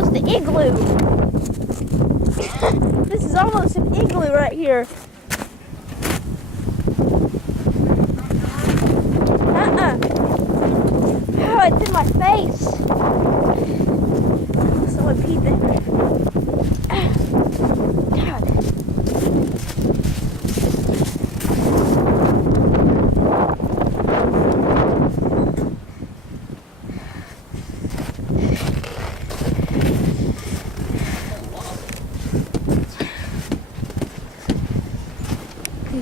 almost the igloo. This is almost an igloo right here. Oh, it's in my face. Someone peed there. God.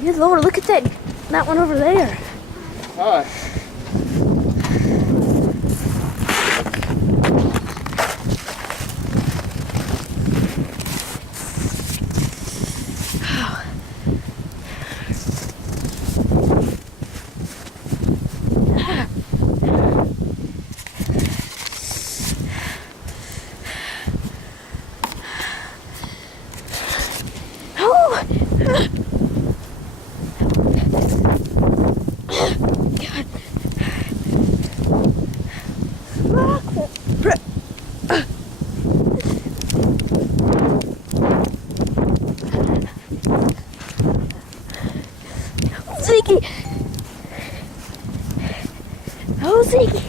Good Lord, look at that one over there. Hi. Zeke! Oh, Zeke!